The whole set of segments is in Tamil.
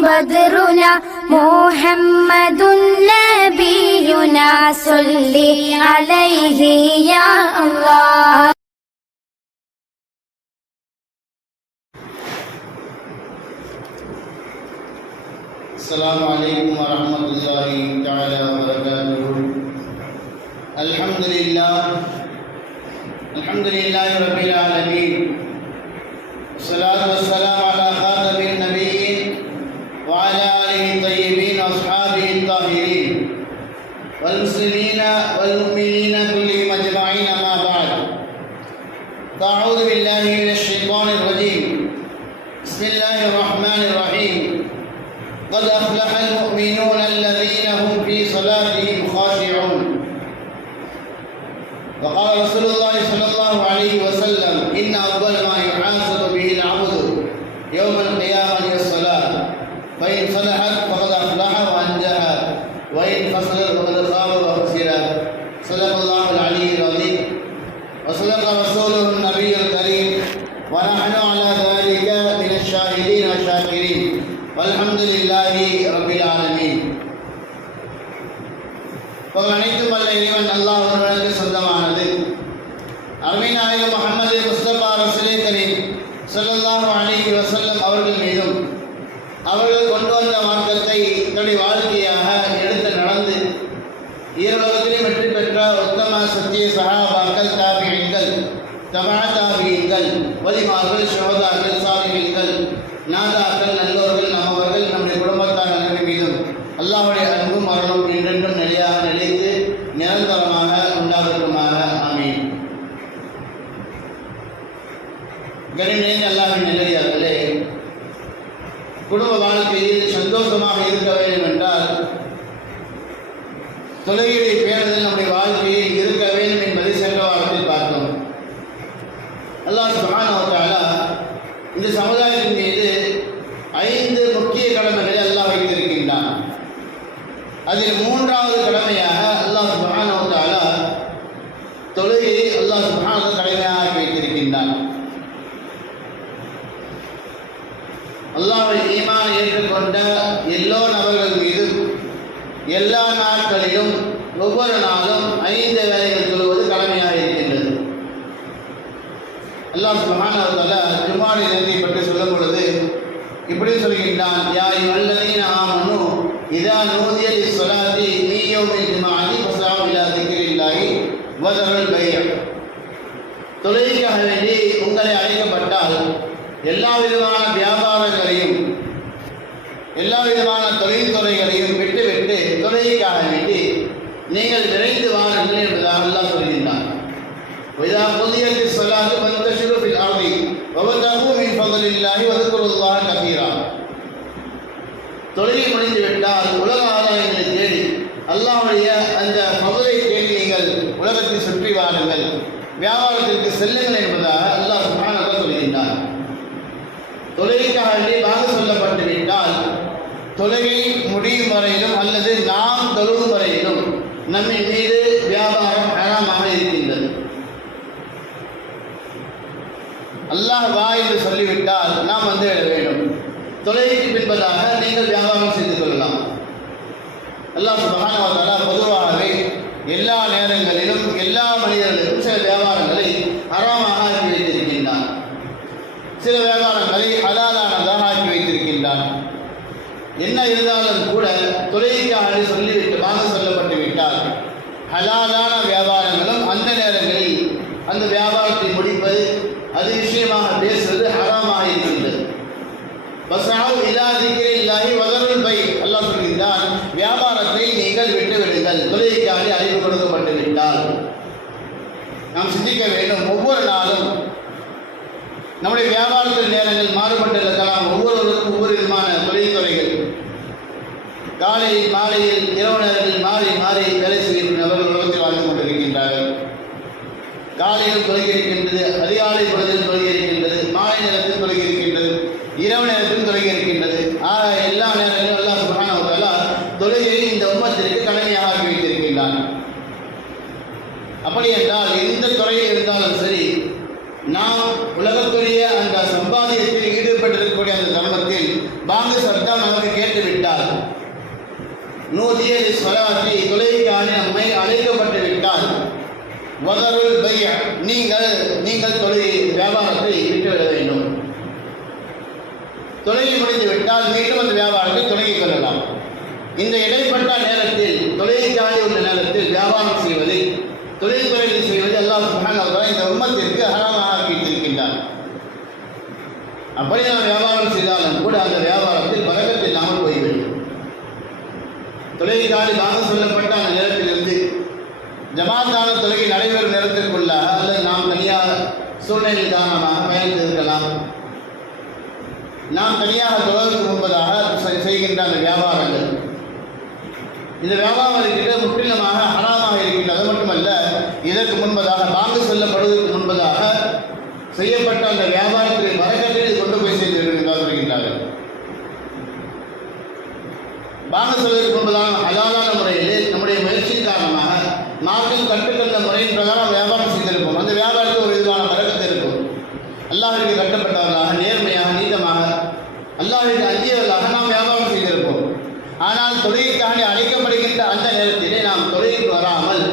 بدرنا محمد نبينا صل عليه يا الله. السلام عليكم ورحمة الله تعالى وبركاته. الحمد لله الحمد لله رب العالمين. والصلاة والسلام على الطاهرين والمسلمين والمؤمنين كلهم أجمعين ما بعد فأعوذ بالله Gracias. வலிமார்கள் ஷோதாக்கள் சாலிகள் நாதாக்கள் நல்லோர்கள் நம்மவர்கள் நம்முடைய குடும்பத்தார் அனைவரும் மீதும் அல்லாஹ்வுடைய அன்பும் அருளும் என்றென்றும் நிலையாக நிலைத்து நிரந்தரமாக உண்டாகட்டுமாக ஆமீன் கனிமேந்த அல்லாஹின் நிலையார்களே குடும்ப வாழ்க்கையில் சந்தோஷமாக இருக்க வேண்டும் என்றால் தொலைகளை பேணுதல் நம்முடைய வாழ்க்கையில் இருக்க வேண்டும் என்பதை சென்ற வாரத்தில் பார்த்தோம் அல்லாஹ் சுப்ஹானஹு வ தஆலா இந்த சமுதாயத்தின் மீது ஐந்து முக்கிய கடமைகளை அல்லாஹ் வைத்திருக்கின்றான். அதில் மூன்றாவது கடமையாக அல்லாஹ் சுப்ஹானஹு வ தொழுகையை அல்லாஹ் சுப்ஹானஹு கடமையாக வைத்திருக்கின்றான். அல்லாஹ்வை ஈமான் ஏற்றுக்கொண்ட எல்லோ நபர்கள் மீது எல்லா நாட்களிலும் ஒவ்வொரு நாளும் ஐந்து வேலைகள் சொல்வது கடமையாக இருக்கின்றது. அல்லாஹ் சுப்ஹானஹு வ தஆலா ஜும்ஆ தினத்தை பற்றி சொல்லும் பொழுது இப்படி சொல்கின்றான் யா அய்யுஹல்லதீன ஆமனு இதா நூதிய லிஸ்ஸலாத்தி மீ யௌமில் ஜும்ஆத்தி ஃபஸ்அவு இலா திக்ரில்லாஹி வ தரல் பைஅ தொழுகைக்காக வேண்டி உங்களை அழைக்கப்பட்டால் எல்லா விதமான வியாபாரங்களையும் எல்லா விதமான தொழில்துறைகளையும் விட்டுவிட்டு தொழுகைக்காக வேண்டி நீங்கள் விரைந்து வாருங்கள் என்பதாக அல்லாஹ் சொல்கின்றான் وإذا قضيت الصلاة فانتشروا في الأرض وابتغوا من فضل الله واذكروا الله كثيرا தொழிலை முடிந்து விட்டால் உலக ஆதாயங்களை தேடி அல்லாவுடைய அந்த பகுதியை தேடி நீங்கள் உலகத்தை சுற்றி வாருங்கள். வியாபாரத்திற்கு செல்லுங்கள் என்பதாக அல்லாஹ் சுப்ஹானஹு சொல்கின்றார் தொழுகைக்காக வேண்டி வாங்க சொல்லப்பட்டு விட்டால் தொழுகை முடியும் வரையிலும் அல்லது நாம் தொழும் வரையிலும் நம்மை மீது வியாபாரம் ஹராமாக இருக்கின்றது. அல்லாஹ் வா என்று சொல்லிவிட்டால் நாம் வந்து விட வேண்டும் தொழுகைக்கு பின்பதாக நீங்கள் வியாபாரம் செய்து கொள்ளலாம். அல்லாஹ் சுபஹானஹு பொதுவாகவே எல்லா நேரங்களிலும் எல்லா மனிதர்களுக்கும் சில வியாபாரங்களை ஹராமாக ஆக்கி வைத்திருக்கின்றான். சில வியாபாரங்களை அலாலானதாக ஆக்கி வைத்திருக்கின்றான். என்ன இருந்தாலும் கூட தொழிலுக்காக சொல்லிவிட்டு வாங்க சொல்லப்பட்டு விட்டால் ஹலாலான வியாபாரங்களும் அந்த நேரங்களில் அந்த வியாபாரத்தை முடிப்பது அது விஷயமாக பேசுவது ஹராமாக இருக்கின்றது பசாவு இல்லாதிக்கிற இல்லாஹி வதருள் பை. அல்லாஹ் சொல்கின்றான் வியாபாரத்தை நீங்கள் விட்டு விடுங்கள் தொழிலுக்காக அறிவு கொடுக்கப்பட்டு விட்டால். நாம் சிந்திக்க வேண்டும் ஒவ்வொரு நாளும் நம்முடைய வியாபாரத்தில் நேரங்கள் மாறுபட்டு இருக்கலாம் ஒவ்வொருவருக்கும் ஒவ்வொரு விதமான தொழில்துறைகள் காலையில் மாலையில் இரவு நேரத்தில் மாறி மாறி வேலை செய்யும் நபர்கள் உலகத்தில் வாழ்ந்து கொண்டிருக்கின்றார்கள். காலையில் தொழுகை இருக்கின்றது அதிகாலை பொழுதில் தொழுகை இருக்கின்றது மாலை நேரத்தில் தொழுகை இருக்கின்றது இரவு நேரத்தில் தொழுகை இருக்கின்றது ஆக எல்லா நேரங்களிலும் அல்லாஹ் சுப்ஹானஹு வ தஆலா தொழுகையை இந்த உம்மத்திற்கு கடமையாக ஆக்கி வைத்திருக்கின்றான் அப்படி என்றால் எந்த துறையில் இருந்தாலும் சரி நாம் உலகத்துடைய அந்த சம்பாதியத்தில் ஈடுபட்டிருக்கக்கூடிய அந்த தருணத்தில் பாங்கு சத்தம் நமக்கு கேட்டுவிட்டால் நூதிய ஸ்வராத்தி தொலைக்கான நம்மை அழைக்கப்பட்டு விட்டால் வதருள் பைய நீங்கள் நீங்கள் தொழில் வியாபாரத்தை விட்டுவிட வேண்டும். தொழிலை முடிந்து விட்டால் மீண்டும் அந்த வியாபாரத்தை தொடங்கிக் கொள்ளலாம். இந்த இடைப்பட்ட நேரத்தில் தொழிலுக்காக உள்ள நேரத்தில் வியாபாரம் செய்வது தொழில் செய்வது எல்லாம் சுப்ஹானஹு இந்த உம்மத்திற்கு ஹராமாக ஆக்கி வைத்திருக்கின்றார் அப்படி நாம் வியாபாரம் செய்தாலும் கூட அந்த வியாபாரத்தில் பறக்கத்து இல்லாமல் போய்விடும். தொழிலுக்காக வாங்க சொல்லப்பட்ட அந்த நேரத்திலிருந்து ஜமாத்தான தொழுகை நடைபெறும் நேரத்திற்குள்ளாக அல்லது நாம் தனியாக சூழ்நிலை காரணமாக பயணித்து இருக்கலாம். நாம் தனியாக தொழுவதற்கு முன்பதாக செ- செய்கின்ற அந்த வியாபாரங்கள். இந்த வியாபாரம் இருக்கின்ற முற்றிலுமாக ஹராமாக இருக்கின்றது அது மட்டுமல்ல இதற்கு முன்பதாக பாங்கு செல்லப்படுவதற்கு முன்பதாக செய்யப்பட்ட அந்த வியாபாரத்தில் வரக்கத்தில் கொண்டு போய் செய்து வருகின்றார்கள் பாங்கு செல்வதற்கு முன்பதாக ஹலாலான முறையிலே நம்முடைய முயற்சியின் காரணமாக மார்க்கம் கற்றுத்தந்த முறையின் பிரகாரம் வியாபாரம் செய்திருப்போம் அந்த வியாபாரத்தில் ஒரு விதமான வரக்கத்து இருக்கும் அல்லாஹிற்கு கட்டப்பட்டவர்களாக நேர்மையாக நீதமாக அல்லாஹிற்கு அஞ்சியவர்களாக நாம் வியாபாரம் செய்திருப்போம். ஆனால் தொழிலுக்காக அழைக்கப்படுகின்ற அந்த நேரத்திலே நாம் தொழிலுக்கு வராமல்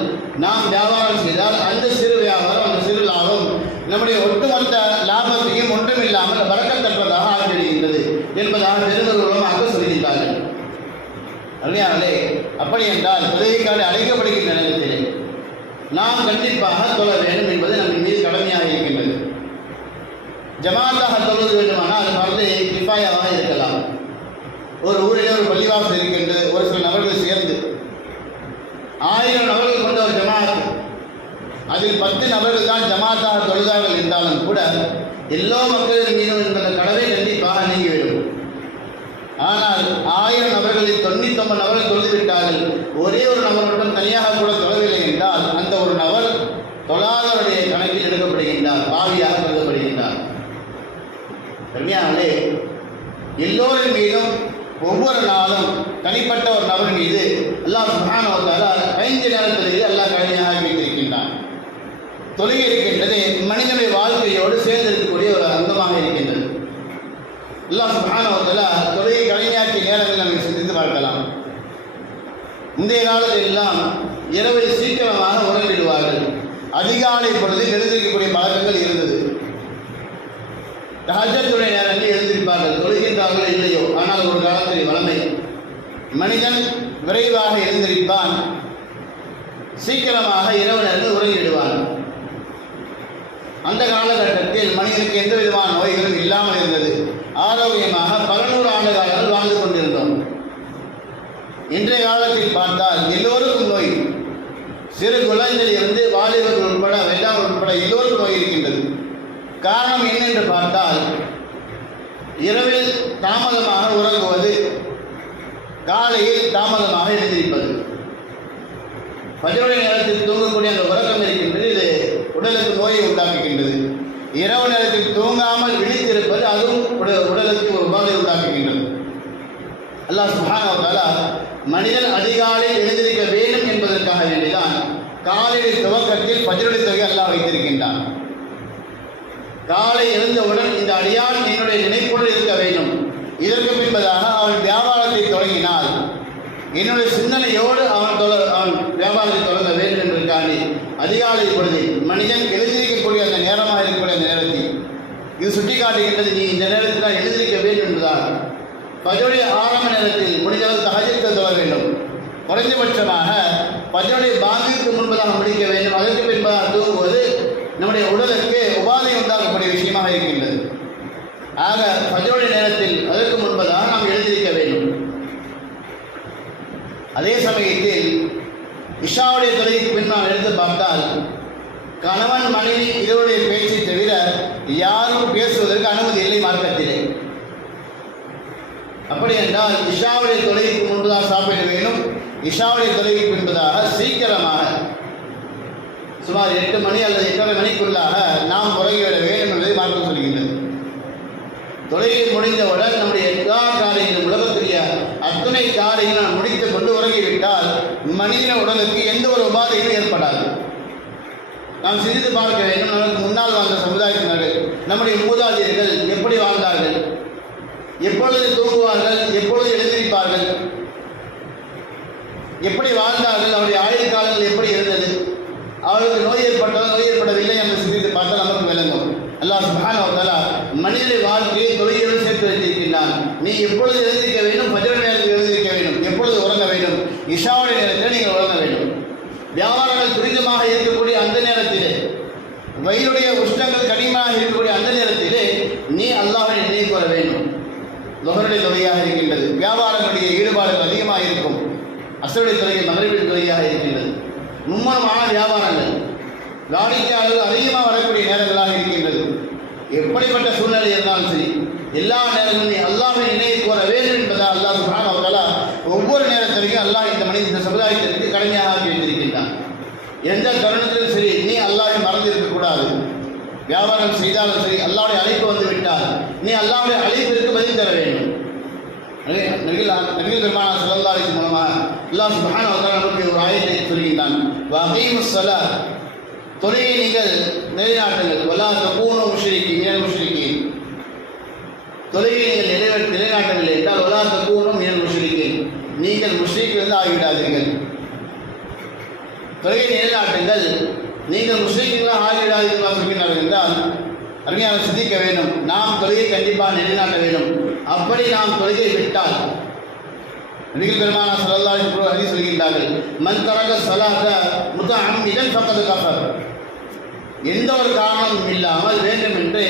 நாம் வியாபாரம் செய்தால் அந்த சிறு வியாபாரம் அந்த சிறு லாபம் நம்முடைய ஒட்டுமொத்த லாபத்தையும் ஒன்றுமில்லாமல் வரக்கத்தற்றதாக ஆகிவிடுகின்றது என்பதாக பெருந்தவர்களுமாக சொல்கின்றார்கள். அருமையாளே அப்படி என்றால் தொழுகைக்காக அழைக்கப்படுகின்ற நேரத்திலே நாம் கண்டிப்பாக தொழ வேண்டும் என்பது நம்ம ஜமாத்தாக தொழுது வேண்டுமானால் பரதை கிஃபாயாவாக இருக்கலாம். ஒரு ஊரிலே ஒரு பள்ளிவாசல் இருக்கின்றது. ஒரு சில நபர்கள் சேர்ந்து ஆயிரம் நபர்கள் கொண்ட ஒரு ஜமாத் அதில் பத்து நபர்கள் தான் ஜமாத்தாக தொழுதார்கள் என்றாலும் கூட எல்லோ மக்களின் மீதும் என்ற கடவை கண்டிப்பாக நீங்கிவிடும் ஆனால் ஆயிரம் நபர்களில் தொண்ணூத்தொன்பது நபர்கள் தொழுதுவிட்டார்கள். ஒரே ஒரு நபர் மட்டும் தனியாக கூட தொழவில்லை என்றால் அந்த ஒரு நபர் தொழாதவருடைய கணக்கில் எடுக்கப்படுகின்றார். பாவியாக கம்மியானே எல்லோரின் மீதும் ஒவ்வொரு நாளும் தனிப்பட்ட ஒரு நபர் மீது அல்லாஹ் சுப்ஹானஹு வ தஆலா ஐந்து நேரத்திலேயே அல்லாஹ் கடமையாக வைத்திருக்கின்றான் தொழுகை இருக்கின்றது மனிதனுடைய வாழ்க்கையோடு சேர்ந்து இருக்கக்கூடிய ஒரு அங்கமாக இருக்கின்றது. அல்லாஹ் சுப்ஹானஹு வ தொழுகை கடமையாக்கிய நேரங்கள் நம்ம சிந்தித்து பார்க்கலாம். முந்தைய நாளில் எல்லாம் இரவை சீக்கிரமாக உறங்கிடுவார்கள். அதிகாலை பொழுது எழுந்திருக்கக்கூடிய பழக்கங்கள் இருந்தது தஹஜத்துடைய நேரங்களில் எழுந்திருப்பார்கள். தொழுகின்றார்களோ இல்லையோ? ஆனால் ஒரு காலத்தில் வளமை. மனிதன் விரைவாக எழுந்திருப்பான். சீக்கிரமாக இரவு நேரத்தில் உறங்கிடுவான் அந்த காலகட்டத்தில் மனிதனுக்கு எந்த விதமான நோய்களும் இல்லாமல் இருந்தது. ஆரோக்கியமாக பதினோரு ஆண்டு காலங்கள் வாழ்ந்து கொண்டிருந்தோம். இன்றைய காலத்தில் பார்த்தால் எல்லோருக்கும் நோய். சிறு குழந்தையிலிருந்து வாலிபர்கள் உட்பட வெள்ளாளர் உட்பட எல்லோருக்கும் நோய் இருக்கின்றது. காரணம் என்னென்று பார்த்தால் இரவில் தாமதமாக உறங்குவது காலையில் தாமதமாக எழுந்திருப்பது. பஜருடைய நேரத்தில் தூங்கக்கூடிய அந்த உறக்கம் இருக்கின்றது இது உடலுக்கு நோயை உண்டாக்குகின்றது. இரவு நேரத்தில் தூங்காமல் விழித்திருப்பது அதுவும் உடல் உடலுக்கு ஒரு உபாதை உண்டாக்குகின்றது. அல்லாஹ் சுப்ஹானஹு மனிதன் அதிகாலையில் எழுந்திருக்க வேண்டும் என்பதற்காக வேண்டிதான் காலையில் துவக்கத்தில் பஜருடைய தொகை அல்லாஹ் வைத்திருக்கின்றான். காலை எழுந்தவுடன் இந்த அடியான் என்னுடைய நினைப்புடன் இருக்க வேண்டும். இதற்கு பின்பதாக அவன் வியாபாரத்தை தொடங்கினால் என்னுடைய சிந்தனையோடு அவன் தொல அவன் வியாபாரத்தை தொடங்க வேண்டும் என்பதற்காண்டி அதிகாலை பொழுது மனிதன் எழுந்திருக்கக்கூடிய அந்த நேரமாக இருக்கக்கூடிய அந்த நேரத்தில் இது சுட்டிக்காட்டுகின்றது நீ இந்த நேரத்தில் தான் எழுந்திருக்க வேண்டும் என்பதால். பஜனுடைய ஆரம்ப நேரத்தில் முடிஞ்சளவு தகஜத்தை தொழ வேண்டும். குறைந்தபட்சமாக பஜனுடைய பாங்கிற்கு முன்பதாக முடிக்க வேண்டும். அதற்கு பின்பதாக தூங்குவது நம்முடைய உடலுக்கு உபாதை உண்டாக்கக்கூடிய விஷயமாக இருக்கின்றது. ஆக பஞ்சோடி நேரத்தில் அதற்கு முன்பதாக நாம் எழுதியிருக்க வேண்டும். அதே சமயத்தில் இஷாவுடைய தொலைக்கு பின் நாம் எடுத்து பார்த்தால் கணவன் மனைவி இருவருடைய பேச்சை தவிர யாரும் பேசுவதற்கு அனுமதி இல்லை மார்க்கத்திலே. அப்படி என்றால் இஷாவுடைய தொலைவுக்கு முன்புதான் சாப்பிட வேண்டும். இஷாவுடைய தொலைவுக்கு பின்பதாக சீக்கிரமாக சுமார் எட்டு மணி அல்லது எட்டரை நாம் முறையிட வேண்டும் என்பதை மார்க்கம் சொல்கின்றது. தொழுகை முடிந்தவுடன் நம்முடைய எல்லா காரியங்களும் உலகத்துடைய அத்தனை காரியங்களும் நாம் முடித்துக் கொண்டு உறங்கிவிட்டால் மனிதன உடலுக்கு எந்த ஒரு உபாதையும் ஏற்படாது. நாம் சிந்தித்து பார்க்க வேண்டும். நமக்கு முன்னால் வாழ்ந்த சமுதாயத்தினர்கள் நம்முடைய மூதாதையர்கள் எப்படி வாழ்ந்தார்கள்? எப்பொழுது தூங்குவார்கள்? எப்பொழுது எழுந்திருப்பார்கள்? எப்படி வாழ்ந்தார்கள்? அவருடைய ஆயுள் காலங்கள் எப்படி இருந்தது? அவர்களுக்கு நோய் ஏற்பட்டால் நோய் ஏற்படவில்லை என்று சிந்தித்து பார்த்தால் நமக்கு விளங்கும் அல்லாஹ் வாழ்க்கையை தொழிலும் சேர்த்து வைத்திருக்கின்றான். நீ எப்பொழுது எழுந்திருக்க வேண்டும்? பஜர நேரத்தில் எழுந்திருக்க வேண்டும். எப்பொழுது உறங்க வேண்டும்? இஷாவுடைய நேரத்தில் நீங்கள் உறங்க வேண்டும். வியாபாரங்கள் துரிதமாக இருக்கக்கூடிய அந்த நேரத்திலே வயிறுடைய உஷ்ணங்கள் கடினமாக இருக்கக்கூடிய அந்த நேரத்திலே நீ அல்லாஹை நினைவு கூற வேண்டும். லொஹருடைய தொகையாக இருக்கின்றது. வியாபாரங்களுடைய ஈடுபாடுகள் அதிகமாக இருக்கும். அசருடைய தொகையை மகரிபின் தொகையாக இருக்கின்றது. மும்மரமான வியாபாரங்கள் வாடிக்கையாளர்கள் அதிகமாக வரக்கூடிய நேரங்களாக இருக்கின்றது. எப்படிப்பட்ட சூழ்நிலை இருந்தாலும் சரி எல்லா நேரங்களும் நீ அல்லாஹ்வை நினைவு கோர வேண்டும் என்பதை அல்லாஹ் சுப்ஹானஹு வ ஒவ்வொரு நேரத்திலையும் அல்லாஹ் இந்த மனித இந்த சமுதாயத்திற்கு கடமையாக ஆக்கி வைத்திருக்கின்றான். எந்த தருணத்திலும் சரி நீ அல்லாஹை மறந்து இருக்கக்கூடாது வியாபாரம் செய்தாலும் சரி அல்லாவுடைய அழைப்பு வந்து விட்டால் நீ அல்லாவுடைய அழைப்பிற்கு பதில் தர வேண்டும். நபிகள் நபிகள் மூலமாக அல்லாஹ் சுப்ஹானஹு வ நமக்கு ஒரு ஆயத்தை சொல்கின்றான். வகீமுஸ் சொல்ல தொழுகை நீங்கள் நிலைநாட்டுங்கள் வலா தகூனு முஷ்ரிக்கு மினல் முஷ்ரிக்கு தொழுகை நீங்கள் நிலை நிலைநாட்டவில்லை என்றால் வலா தகூனு மினல் முஷ்ரிக்கு நீங்கள் முஷ்ரிக்கிலிருந்து ஆகிவிடாதீர்கள். தொழுகை நிலைநாட்டுங்கள். நீங்கள் முஸ்லீம்களாக ஆகிவிடாதீர்கள் சொல்கிறார்கள் என்றால் அருமையாக சிந்திக்க வேண்டும். நாம் தொழுகை கண்டிப்பாக நிலைநாட்ட வேண்டும். அப்படி நாம் தொழுகை விட்டால் நபிகள் பெருமானா ஸல்லல்லாஹு அலைஹி வஸல்லம் சொல்கின்றார்கள் மன் தரக ஸலாத முத்தஅம்மிதன் ஃபக்கத் கஃபர். எந்த ஒரு காரணமும் இல்லாமல் வேண்டும் என்று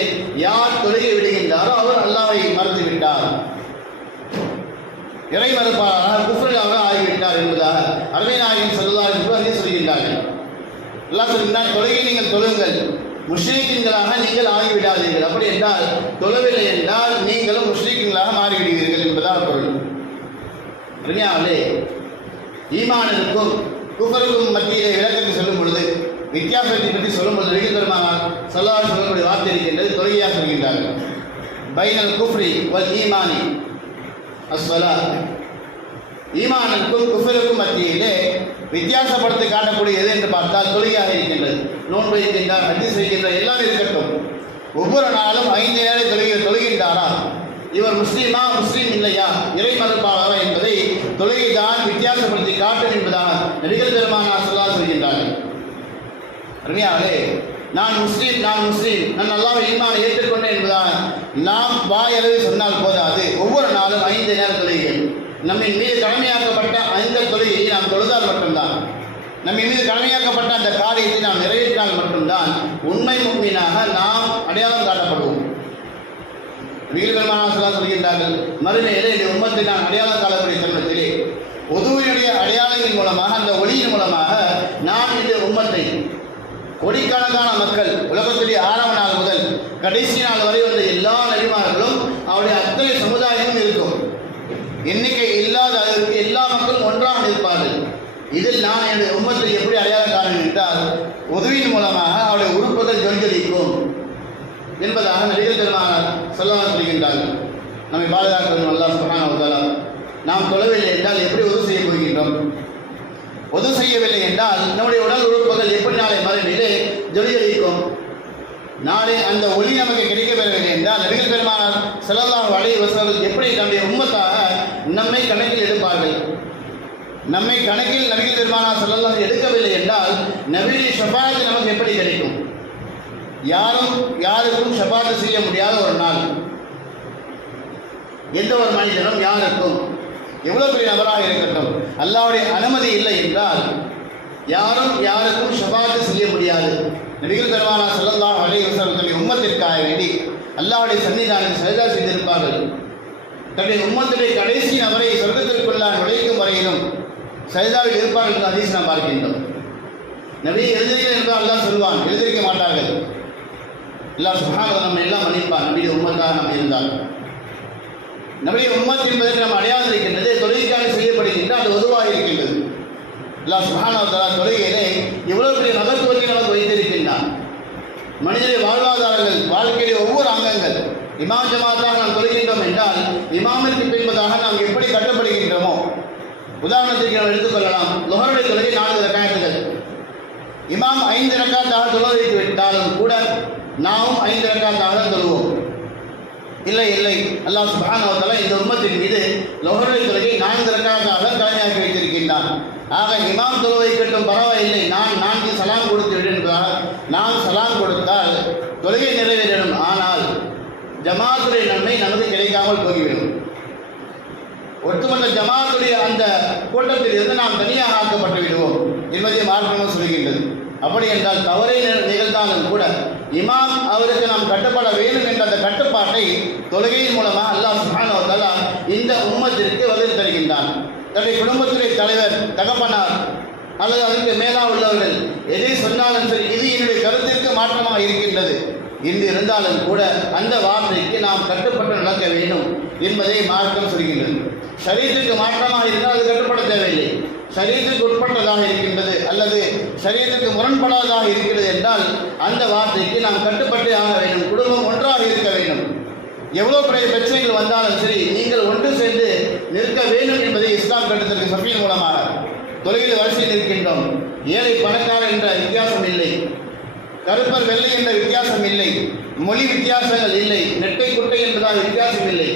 யார் தொழுகை விடுகின்றாரோ அவர் அல்லாவை மறந்து விட்டார் இறை மறுப்பாளராக குஃப்ரிலாக ஆகிவிட்டார் என்பதாக அருமை நாயகன் ஸல்லல்லாஹு என்று வஸல்லம் சொல்கின்றார்கள். எல்லாம் சொல்கிறார் தொழுகை நீங்கள் தொழுங்கள். முஸ்லீம்களாக நீங்கள் ஆகிவிடாதீர்கள். அப்படி என்றால் தொழவில்லை என்றால் நீங்களும் முஸ்லீம்களாக மாறிவிடுவீர்கள் என்பதாக பொருள். அருமையாவலே ஈமானனுக்கும் குஃபருக்கும் மத்தியிலே விளக்கத்தை சொல்லும் பொழுது வித்தியாசத்தை பற்றி சொல்லும்போது பொழுது நபிகள் பெருமானார் சொல்லக்கூடிய வார்த்தை இருக்கின்றது துறையாக சொல்கின்றார்கள். பைனல் குஃப்ரி வல் ஈமானி அஸ்வலா. ஈமானுக்கும் குஃபருக்கும் மத்தியிலே வித்தியாசப்படுத்தி காட்டக்கூடிய எது என்று பார்த்தால் தொழுகையாக இருக்கின்றது. நோன்பு வைக்கின்றார் ஹஜ்ஜி செய்கின்றார் எல்லாம் இருக்கட்டும். ஒவ்வொரு நாளும் ஐந்து நேரம் தொழுகை தொழுகின்றாரா? இவர் முஸ்லீமா முஸ்லீம் இல்லையா? இறை மறுப்பாளரா என்பதை தொழுகை தான் வித்தியாசப்படுத்தி காட்டும் என்பதாக நடிகர் பெருமானா அருமையாளே நான் முஸ்லீம் நான் முஸ்லீம் நான் அல்லாஹ் ஈமான் ஏற்றுக்கொண்டேன் என்பதால் நாம் வாயளவு சொன்னால் போதாது. ஒவ்வொரு நாளும் ஐந்து நேர தொழுகைகள் நம்மின் மீது கடமையாக்கப்பட்ட ஐந்த தொழுகையை நாம் தொழுதால் மட்டும்தான். நம்மின் மீது கடமையாக்கப்பட்ட அந்த காரியத்தை நாம் நிறைவேற்றினால் மட்டும்தான் உண்மை முக்மீனாக நாம் அடையாளம் காட்டப்படுவோம் வீடு சொல்கின்றார்கள் மறுமையிலே இந்த உம்மத்தை நான் அடையாளம் காணக்கூடிய தருணத்திலே ஒதுவினுடைய அடையாளங்களின் மூலமாக அந்த ஒளியின் மூலமாக நான் இந்த உம்மத்தை கோடிக்கணக்கான மக்கள் உலகத்துடைய ஆறாம் நாள் முதல் கடைசி நாள் வரை வந்த எல்லா நபிமார்களும் அவருடைய அத்தனை சமுதாயமும் இருக்கும். எண்ணிக்கை இல்லாத அளவிற்கு எல்லா மக்களும் ஒன்றாக நிற்பார்கள். இதில் நான் என்னுடைய உம்மத்தை எப்படி அடையாளம் காரணம் என்றால் உதவியின் மூலமாக அவருடைய உறுப்புகள் ஜொலிஜொலிக்கும் என்பதாக நடிகர் பெருமானார் சொல்லலாம் சொல்கின்றார்கள். நம்மை பாதுகாக்க வேண்டும் அல்லாஹ் சுப்ஹானஹு நாம் தொலைவில்லை என்றால் எப்படி உதவி செய்ய போகின்றோம்? பொது செய்யவில்லை என்றால் நம்முடைய உடல் உறுப்புகள் எப்படி நாளை மறுநிலை ஜொலியளிக்கும் நாளை அந்த ஒளி நமக்கு கிடைக்கப் என்றால் நபிகள் பெருமானார் ஸல்லல்லாஹு வலை வஸல்லம் எப்படி தன்னுடைய உண்மத்தாக நம்மை கணக்கில் எடுப்பார்கள்? நம்மை கணக்கில் நபிகள் பெருமானார் ஸல்லல்லாஹு எடுக்கவில்லை என்றால் நபியுடைய ஷஃபாத் நமக்கு எப்படி கிடைக்கும்? யாரும் யாருக்கும் ஷபாத்து செய்ய முடியாத ஒரு நாள். எந்த ஒரு மனிதனும் யாருக்கும் எவ்வளவு பெரிய நபராக இருக்கட்டும். அல்லாவுடைய அனுமதி இல்லை என்றால் யாரும் யாருக்கும் ஷபாத்து செய்ய முடியாது. நபிகள் பெருமானா ஸல்லல்லாஹு அலைஹி தன்னுடைய உம்மத்திற்காக வேண்டி அல்லாவுடைய சன்னிதானம் சரிதா செய்திருப்பார்கள். தன்னுடைய உம்மத்துடைய கடைசி நபரை சொர்க்கத்திற்குள்ளாக நுழைக்கும் வரையிலும் சரிதாவில் இருப்பார்கள் என்று அதிசி நாம் பார்க்கின்றோம். நபி எழுதுகிறேன் என்றால் அல்லாஹ் சொல்வான் எழுதியிருக்க மாட்டார்கள். எல்லாம் சுகாதாரம் நம்ம எல்லாம் மன்னிப்பான் நம்முடைய உம்மத்தாக நம்ம இருந்தால். நம்முடைய உம்மத் என்பதற்கு நம்ம அடையாளம் இருக்கின்றது தொழுகைக்காக செய்யப்படுகின்ற அது உருவாக இருக்கின்றது. அல்லாஹ் சுப்ஹானஹு தொழுகையிலே இவ்வளவு பெரிய நகர்த்துவத்தை நமக்கு வைத்திருக்கின்றான். மனிதனுடைய வாழ்வாதாரங்கள் வாழ்க்கையிலே ஒவ்வொரு அங்கங்கள் இமாம் ஜமாத்தாக நாம் தொழுகின்றோம் என்றால் இமாமிற்கு பின்பதாக நாம் எப்படி கட்டப்படுகின்றோமோ உதாரணத்திற்கு நாம் எடுத்துக்கொள்ளலாம் லொஹருடைய தொழுகை நான்கு ரக்காயத்துகள். இமாம் ஐந்து ரக்காத்தாக தொழ வைத்து விட்டாலும் கூட நாமும் ஐந்து ரக்காத்தாக தான் தொழுவோம். இல்லை இல்லை. அல்லாஹ் சுப்ஹானஹு இந்த உம்மத்தின் மீது லொஹருடைய தொழுகை நான்கு ரக்காத்தாக தலைமையாக்கி வைத்திருக்கின்றான். ஆக இமாம் தொழ கட்டும் பரவாயில்லை. நான் நான்கு சலாம் கொடுத்து விடு நான் சலாம் கொடுத்தால் தொழுகை நிறைவேறிடும் ஆனால் ஜமாத்துடைய நன்மை நமக்கு கிடைக்காமல் போய்விடும். ஒட்டுமொத்த ஜமாத்துடைய அந்த கூட்டத்தில் இருந்து நாம் தனியாக ஆக்கப்பட்டு விடுவோம் என்பதை மாற்றமாக சொல்கின்றது. அப்படி என்றால் தவறை நிகழ்ந்தாலும் கூட இமாம் அவருக்கு நாம் கட்டுப்பட வேண்டும் என்ற அந்த கட்டுப்பாட்டை தொழுகையின் மூலமாக அல்லாஹ் சுப்ஹானஹு இந்த உம்மத்திற்கு வகுத்து தருகின்றான். தன்னுடைய குடும்பத்துடைய தலைவர் தகப்பனார் அல்லது அதற்கு மேலா உள்ளவர்கள் எதை சொன்னாலும் சரி இது என்னுடைய கருத்திற்கு மாற்றமாக இருக்கின்றது. என்று இருந்தாலும் கூட அந்த வார்த்தைக்கு நாம் கட்டுப்பட்டு நடக்க வேண்டும் என்பதை மார்க்கம் சொல்கின்றது. சரீரத்துக்கு மாற்றமாக இருந்தால் அது கட்டுப்பட தேவையில்லை. சரீரத்துக்கு உட்பட்டதாக இருக்கின்றது அல்லது சரீரத்துக்கு முரண்படாததாக இருக்கிறது என்றால் அந்த வார்த்தைக்கு நாம் கட்டுப்பட்டு ஆக வேண்டும். குடும்பம் ஒன்றாக இருக்க வேண்டும். எவ்வளோ பெரிய பிரச்சனைகள் வந்தாலும் சரி நீங்கள் ஒன்று சேர்ந்து நிற்க வேண்டும் என்பதை இஸ்லாம் கட்டத்திற்கு சபையின் மூலமாக. தொலைவில் வரிசையில் இருக்கின்றோம். ஏழை பணக்காரர் என்ற வித்தியாசம் இல்லை. கருப்பர் வெள்ளை என்ற வித்தியாசம் இல்லை. மொழி வித்தியாசங்கள் இல்லை. நெட்டை குட்டை என்பதாக வித்தியாசம் இல்லை.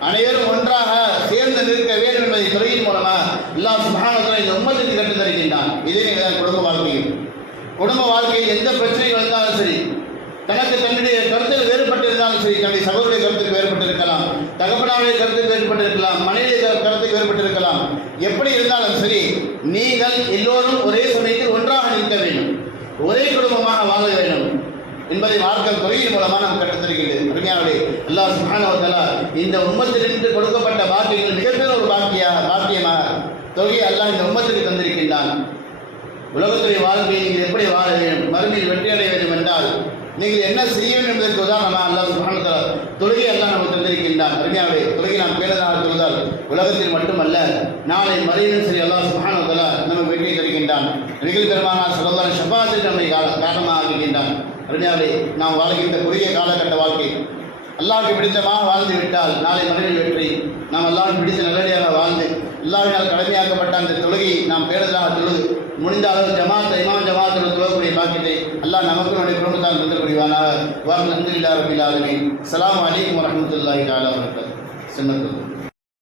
அனைவரும் ஒன்றாக சேர்ந்து நிற்க வேண்டும் என்பதை துறையின் மூலமாக எல்லா சுகாதாரத்துறை வ தஆலா இந்த தருகின்றான். இதே நிலைதான் குடும்ப வாழ்க்கையில் குடும்ப வாழ்க்கையில் எந்த பிரச்சனைகள் வந்தாலும் சரி தனக்கு தன்னுடைய கருத்தில் வேறுபட்டு இருந்தாலும் சரி தன்னுடைய சகோதரிய கருத்துக்கு வேறுபட்டு இருக்கலாம் தகப்பனாருடைய கருத்துக்கு வேறுபட்டு இருக்கலாம் மனைவி கருத்துக்கு வேறுபட்டு இருக்கலாம் எப்படி இருந்தாலும் சரி நீங்கள் எல்லோரும் ஒரே சமயத்தில் ஒன்றாக நிற்க வேண்டும் ஒரே குடும்பமாக வாழ வேண்டும் என்பதை மார்க்கம் தொழில் மூலமாக நாம் கற்றுத்தருகிறது அருமையானே அல்லாஹ் சுப்ஹானஹு இந்த உம்மத்திலிருந்து கொடுக்கப்பட்ட பாக்கியங்கள் மிகப்பெரிய ஒரு பாக்கியா பாக்கியமாக தொகையை அல்லாஹ் இந்த உம்மத்துக்கு தந்திருக்கின்றான். உலகத்துடைய வாழ்க்கையை நீங்கள் எப்படி வாழ வேண்டும்? மறுமையில் வெற்றி அடைய வேண்டும் என்றால் நீங்கள் என்ன செய்ய வேண்டும் என்பதற்கு உதாரணமாக அல்லா சுப்ஹானஹு வ தொழுகை அல்லாஹ் நமக்கு தந்திருக்கின்றான். அருமையாவே தொழுகை நாம் பேரதாக தொழுதால் உலகத்தில் மட்டுமல்ல நாளை மறையிலும் சரி அல்லா சுப்ஹானஹு நமக்கு வெற்றியை தருகின்றான். நிகழ் பெருமானா சொல்லலாம் ஷபாத்தில் நம்மை கால- காரணமாக ஆக்குகின்றான். அருமையாவே நாம் வாழ்கின்ற குறுகிய காலகட்ட வாழ்க்கை. அல்லாவுக்கு பிடித்தமாக வாழ்ந்து விட்டால் நாளை மறுமையில் வெற்றி. நாம் அல்லாஹ்வுக்கு பிடித்த நல்லடியாக வாழ்ந்து அல்லாஹ்வினால் கடமையாக்கப்பட்ட அந்த தொழுகையை நாம் பேரதாக தொழுது முடிந்த அளவு ஜமாத் இமாம் ஜமாத்தில் தொழக்கூடிய பாக்கியத்தை அல்லாஹ் நமக்கு நம்முடைய குடும்பத்தால் தந்து புரிவானாக. வாரம் நன்றி இல்லா ரபில் ஆலமீன். அஸ்ஸலாமு அலைக்கும் வரஹ்மத்துல்லாஹி தஆலா